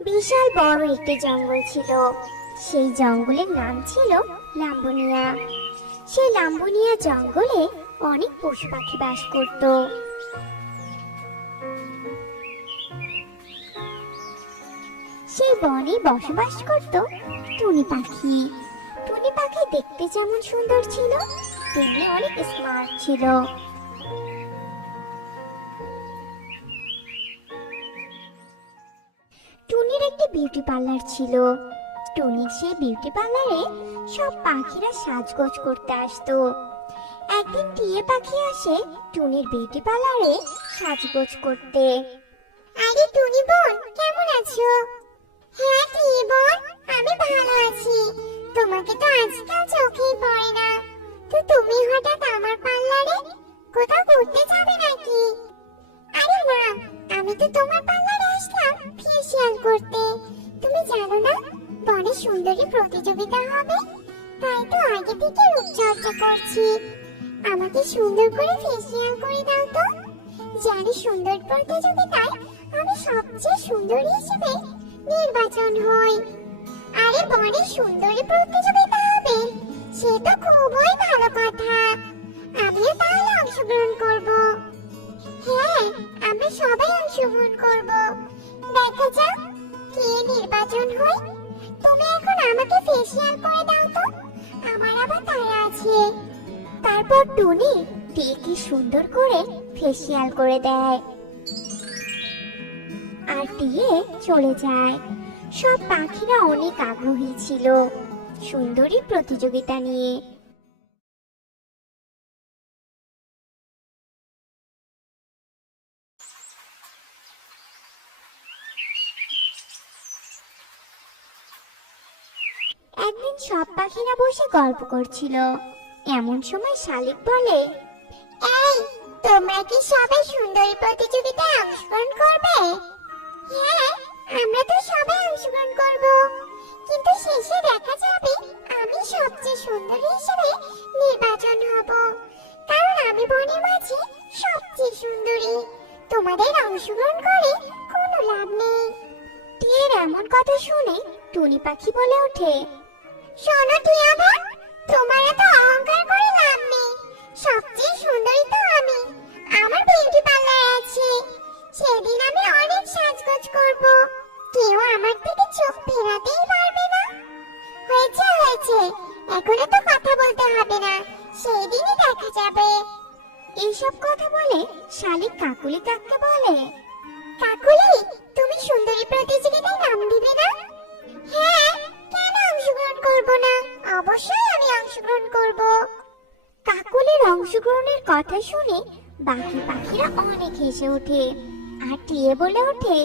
বিশাল বড় একটি জঙ্গল ছিল। সেই জঙ্গলের নাম ছিল লাম্বনিয়া। সেই লাম্বনিয়া জঙ্গলে অনেক পশু পাখি বাস করত। সেই বনে বসবাস করত টুনি পাখি। টুনি পাখি দেখতে যেমন সুন্দর ছিল, তেমনি অনেক স্মার্ট ছিল। টুনির একটি বিউটি পার্লার ছিল। টুনির সেই বিউটি পার্লারে সব পাখিরা সাজগোজ করতে আসতো। একদিন টিয়ে পাখি আসে টুনির বিউটি পার্লারে সাজগোজ করতে। আরে টুনি বোন, কেমন আছো? হ্যাঁ টিয়ে বোন, আমি ভালো আছি। তোমাকে তো আজকাল চোখেই পড়ে না। তো তুমি হঠাৎ আমার পার্লারে কোথাও ঘুরতে যাবে নাকি? আরে না, আমি তো তোমার পার্লারে আসলাম ফেসিয়াল করতে। তুমি জানো না বনে সুন্দরী প্রতিযোগিতা হবে? তাই তো আগে থেকে রূপচর্চা করছি। আমাকে সুন্দর করে ফেসিয়াল করে দাও তো, জানি সুন্দর প্রতিযোগিতায় আমি সবচেয়ে সুন্দরী হিসেবে নির্বাচন হই। আরে বনে সুন্দরী প্রতিযোগিতা হবে, সে তো খুবই ভালো কথা। আমিও তাহলে অংশগ্রহণ করব। হ্যাঁ, আমরা সবাই অংশগ্রহণ করব। দেখা যাক কে নির্বাচন হয়। তুমি এখন আমাকে ফেসিয়াল করে দাও তো, আমার আবার তাড়া আছে। তারপর টুনি টিয়েকে সুন্দর করে ফেসিয়াল করে দেয় আর টিয়ে চলে যায়। সব পাখিরা অনেক আগ্রহী ছিল সুন্দরী প্রতিযোগিতা নিয়ে। একদিন সব পাখিরা বসে গল্প করছিল। এমন সময় শালিক বলে, এই, তোমরা কি সবাই সুন্দরী প্রতিযোগিতায় অংশগ্রহণ করবে? হ্যাঁ, আমরা তো সবাই অংশগ্রহণ করব। কিন্তু শেষে দেখা যাবে আমি সবচেয়ে সুন্দরী হিসেবে নির্বাচন হব, কারণ আমি বনের মাঝে সবচেয়ে সুন্দরী। তোমাদের অংশগ্রহণ করে কোনো লাভ নেই। টিয়ের এমন কথা শুনে টুনি পাখি বলে ওঠে, শোনো টিয়া বোন, তোমার এত অহংকার করে লাভ নেই। সবচেয়ে সুন্দরী তো আমি। আমার বিউটি পার্লার আছে, সেদিন আমি অনেক সাজগোজ করব। কেউ আমার থেকে চোখ ফেরাতেই পারবে না। হয়েছে হয়েছে, এখন তো কথা বলতে হবে না, সেই দিনই দেখা যাবে। এইসব কথা বলে শালিক কাকুলি কাককে বলে, কাকুলি, তুমি সুন্দরী প্রতিযোগিতায় নাম দিবে না? হ্যাঁ, কেন অংশগ্রহণ করব না? অবশ্যই আমি অংশগ্রহণ করব। কাকুলির অংশগ্রহণের কথা শুনে বাকি পাখিরা অনেক হেসে ওঠে আর টিয়ে বলে ওঠে,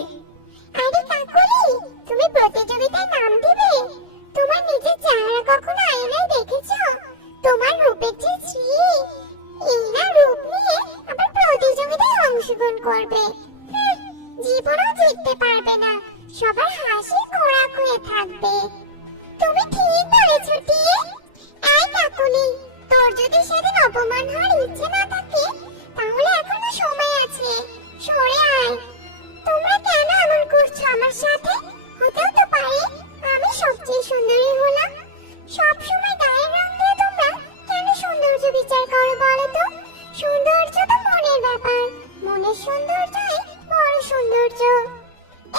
আরে কাকুলি, তুমি প্রতিযোগিতায় নাম দিবে? তোমার নিজের চেহারা কখনো আয়নায় দেখেছো? তোমার রূপের যে শ্রী, এই না রূপ নিয়ে আবার প্রতিযোগিতায় অংশগ্রহণ করবে। জীবনেও জিততে পারবে না, সবার হাসি খোরাক হয়ে থাকবে। তুমি ঠিক বলেছো টিয়ে। এই কাকুলি, তোর যদি সেদিন অপমান হওয়ার ইচ্ছে না থাকে তাহলে এখনো সময় আছে, সরে আয়। তোমরা কেন এমন করছো আমার সাথে? হতেও তো পারে আমি সবচেয়ে সুন্দরী হলাম। সব সময় গায়ের রং দিয়ে তোমরা কেন সৌন্দর্য বিচার করো বলো তো? সৌন্দর্য তো মনের ব্যাপার, মনের সৌন্দর্যই বড় সৌন্দর্য।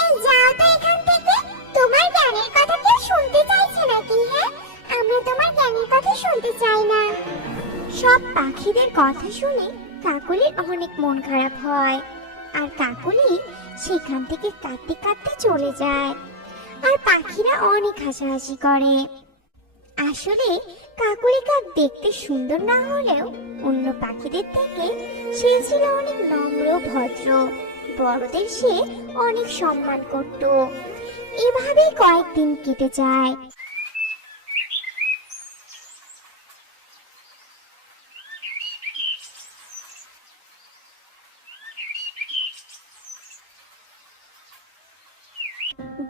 এই যাও তো এখান থেকে, তোমার জ্ঞানের কথা কেউ শুনতে চাইছে নাকি? হ্যাঁ, আমরা তোমার জ্ঞানের কথা শুনতে চাই না। সব পাখিদের কথা শুনে কাকুলির অনেক মন খারাপ হয় আর কাকুলি সেখান থেকে কাঁদতে কাঁদতে চলে যায় আর পাখিরা অনেক হাসাহাসি করে। আসলে কাকুলি কাক দেখতে সুন্দর না হলেও অন্য পাখিদের থেকে সে ছিল অনেক নম্র ভদ্র। বড়দের সে অনেক সম্মান করত। এভাবেই কয়েকদিন কেটে যায়।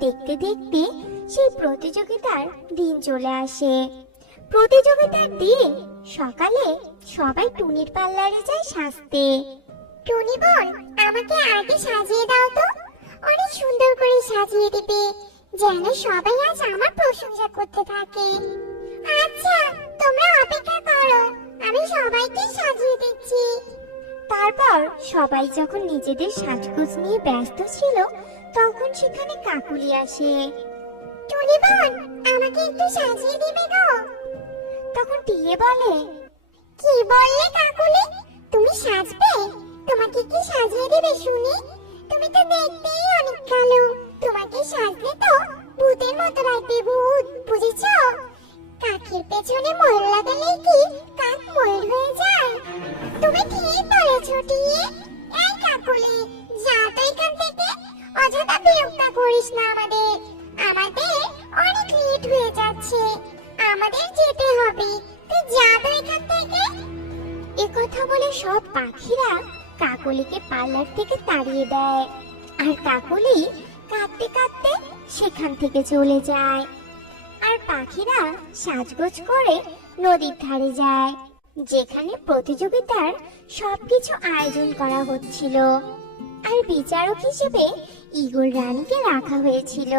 দেখতে দেখতে সেই প্রতিযোগিতার দিন চলে আসে। প্রতিযোগিতার দিন সকালে সবাই টুনির পার্লারে যায় সাজতে। টুনি বোন, আমাকে আগে সাজিয়ে দাও তো। অনেক সুন্দর করে সাজিয়ে দেবে, যেন সবাই আজ আমার প্রশংসা করতে থাকে। আচ্ছা, তোমরা অপেক্ষা করো, আমি সবাইকে সাজিয়ে দিচ্ছি। তারপর সবাই যখন নিজেদের সাজগোজ নিয়ে ব্যস্ত ছিল, তখন সেখানে কাকুলি আসে। টুনি বোন, আমাকে একটু সাজিয়ে দিবে গো? তখন টিয়ে বলে, কি বললে কাকুলি? তুমি সাজবে? তোমাকে কি সাজিয়ে দেবে শুনি? তুমি তো দেখতেই অনেক কালো, তোমাকে সাজলে তো ভূতের মতো লাগবে। ভূত, বুঝেছো? কাকের পেছনে ময়ূর লাগালেই কি কাক ময়ূর হয়ে যায়? তুমি ঠিক বলেছো টিয়ে। এই কাকুলি, যা তো এখান থেকে, অযথা বিরক্ত করিস না আমাদের। আমাদের অনেক লেট হয়ে যাচ্ছে, আমাদের যেতে হবে। তুই যা তো এখান থেকে। কথা বলে সব পাখিরা কাকলিকে পার্লার থেকে তাড়িয়ে দেয়, আর কাকলি কাঁদতে কাঁদতে সেখান থেকে চলে যায়। আর পাখিরা সাজগোজ করে নদীর ধারে যায়, যেখানে প্রতিযোগিতার সবকিছু আয়োজন করা হচ্ছিল। আর বিচারক হিসেবে ঈগল রানীকে রাখা হয়েছিল।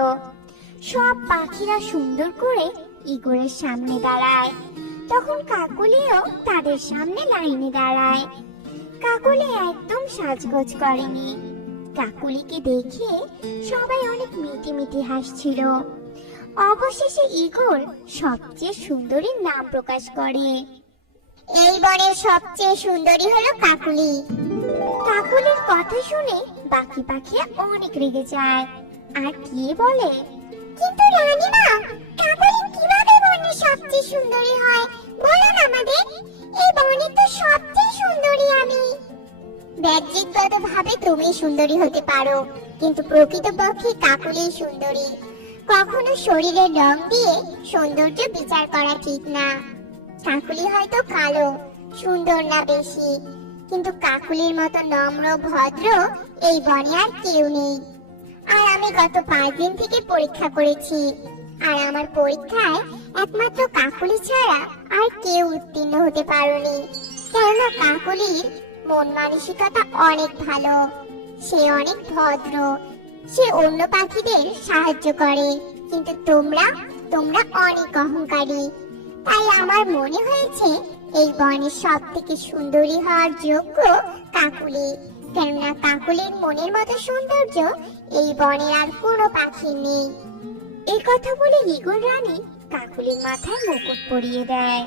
সব পাখিরা সুন্দর করে ঈগলের সামনে দাঁড়ায়। তখন কাকলিও তাদের সামনে লাইনে দাঁড়ায়। কাকলি একদম সাজগোজ করেনি। কাকলিকে দেখে সবাই অনেক মিটিমিটি হাসছিল। অবশেষে ঈগল সবচেয়ে সুন্দরীর নাম প্রকাশ করে। এই বনের সবচেয়ে সুন্দরী হলো কাকুলি। কাকলির কথা শুনে বাকি পাখিরা অনেক রেগে যায়, আর কি বলে, কিন্তু রানীমা, কাকুলি কিভাবে বনের সবচেয়ে সুন্দরী হয় বলো না আমাদের? এই বনের তো সবচেয়ে সুন্দরী আমি। ব্যক্তিগতভাবে তুমি সুন্দরী হতে পারো, কিন্তু প্রকৃতপক্ষে কাকুলি সুন্দরী। কখনো শরীরের রং দিয়ে সৌন্দর্য বিচার করা ঠিক না। কাকুলি হয়তো কালো, সুন্দর না বেশি, কিন্তু কাকুলির মতো নম্র ভদ্র এই বনে আর কেউ নেই। আর আমি গত 5 দিন থেকে পরীক্ষা করেছি, আর আমার পরীক্ষায় একমাত্র কাকুলি ছাড়া আর কেউ উত্তীর্ণ হতে পারেনি। কেননা কাকুলির মন মানসিকতা অনেক ভালো, সে অনেক ভদ্র, সে অন্য পাখিদের সাহায্য করে। কিন্তু তোমরা অনেক অহংকারী। তাই আমার মনে হয়েছে এই বনের সব থেকে সুন্দরী হওয়ার যোগ্য কাকুলি। কেননা কাকুলির মনের মতো সৌন্দর্য এই বনে আর কোনো পাখি নেই। এই কথা বলে ঈগল রানী কাকলির মাথায় মুকুট পরিয়ে দেয়।